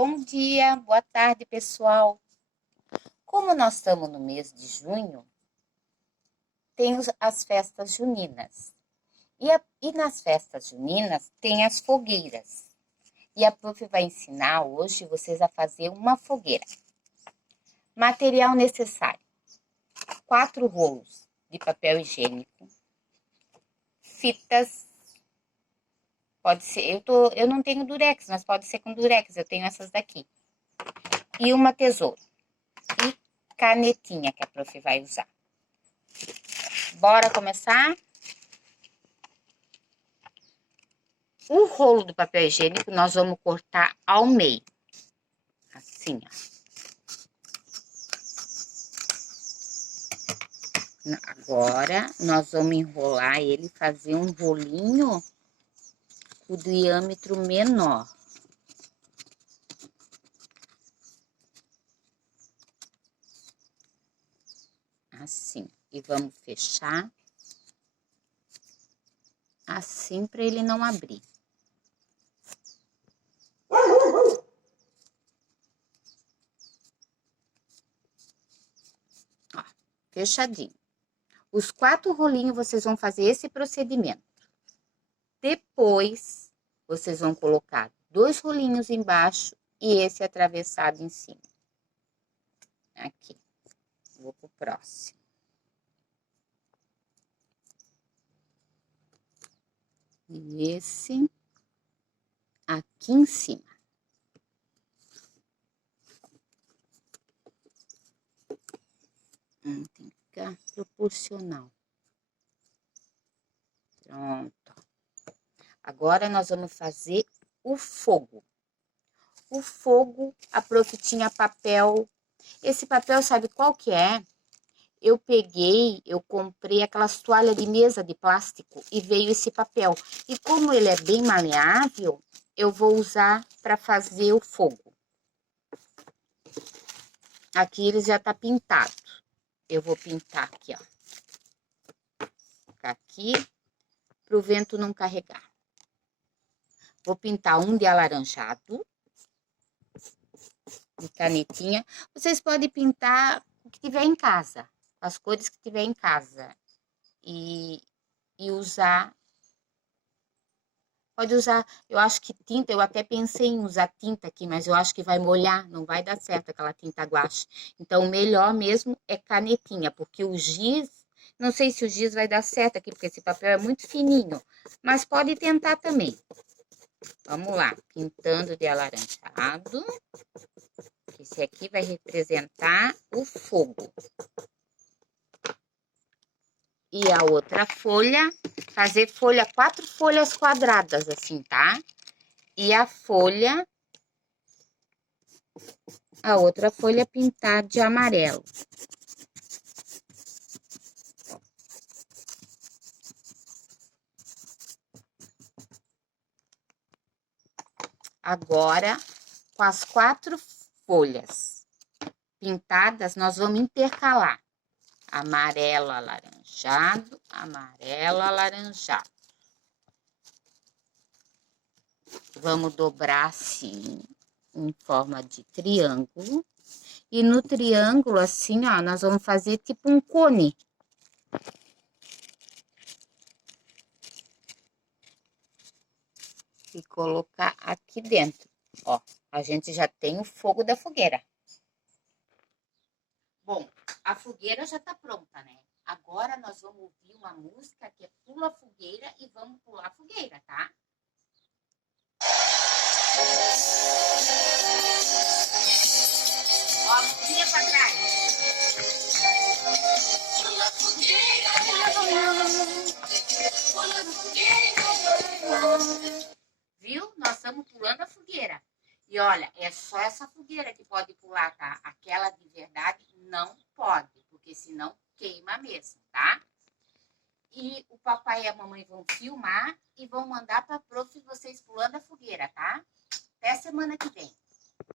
Bom dia, boa tarde, pessoal. Como nós estamos no mês de junho, tem as festas juninas. E nas festas juninas tem as fogueiras. E a prof vai ensinar hoje vocês a fazer uma fogueira. Material necessário: 4 rolos de papel higiênico, fitas. Pode ser, eu não tenho durex, mas pode ser com durex, eu tenho essas daqui. E uma tesoura. E canetinha que a prof vai usar. Bora começar? O rolo do papel higiênico nós vamos cortar ao meio. Assim, ó. Agora, nós vamos enrolar ele e fazer um rolinho com diâmetro menor. Assim. E vamos fechar assim para ele não abrir. Ó, fechadinho. Os 4 rolinhos vocês vão fazer esse procedimento. Depois, vocês vão colocar 2 rolinhos embaixo e esse atravessado em cima. Aqui. Vou pro próximo. E esse aqui em cima. Tem que ficar proporcional. Pronto. Agora, nós vamos fazer o fogo. O fogo, a prof tinha papel. Esse papel, sabe qual que é? Eu comprei aquelas toalhas de mesa de plástico e veio esse papel. E como ele é bem maleável, eu vou usar para fazer o fogo. Aqui ele já tá pintado. Eu vou pintar aqui, ó. Aqui, pro vento não carregar. Vou pintar um de alaranjado, de canetinha. Vocês podem pintar o que tiver em casa, as cores que tiver em casa. E usar... Pode usar, eu acho que tinta, eu até pensei em usar tinta aqui, mas eu acho que vai molhar, não vai dar certo aquela tinta guache. Então, o melhor mesmo é canetinha, porque o giz, não sei se o giz vai dar certo aqui, porque esse papel é muito fininho, mas pode tentar também. Vamos lá, pintando de alaranjado. Esse aqui vai representar o fogo. E a outra folha, fazer folha, 4 folhas quadradas assim, tá? E a folha, a outra folha pintar de amarelo. Agora, com as 4 folhas pintadas, nós vamos intercalar. Amarelo, alaranjado, amarelo, alaranjado. Vamos dobrar assim, em forma de triângulo. E no triângulo, assim, ó, nós vamos fazer tipo um cone. E colocar aqui dentro. Ó, a gente já tem o fogo da fogueira. Bom, a fogueira já tá pronta, né? Agora nós vamos ouvir uma música que é Pula Fogueira e vamos pular a fogueira, tá? Ó, a musiquinha pra trás. Pula fogueira, pula fogueira. Viu? Nós estamos pulando a fogueira. E olha, é só essa fogueira que pode pular, tá? Aquela de verdade não pode, porque senão queima mesmo, tá? E o papai e a mamãe vão filmar e vão mandar pra prof vocês pulando a fogueira, tá? Até semana que vem.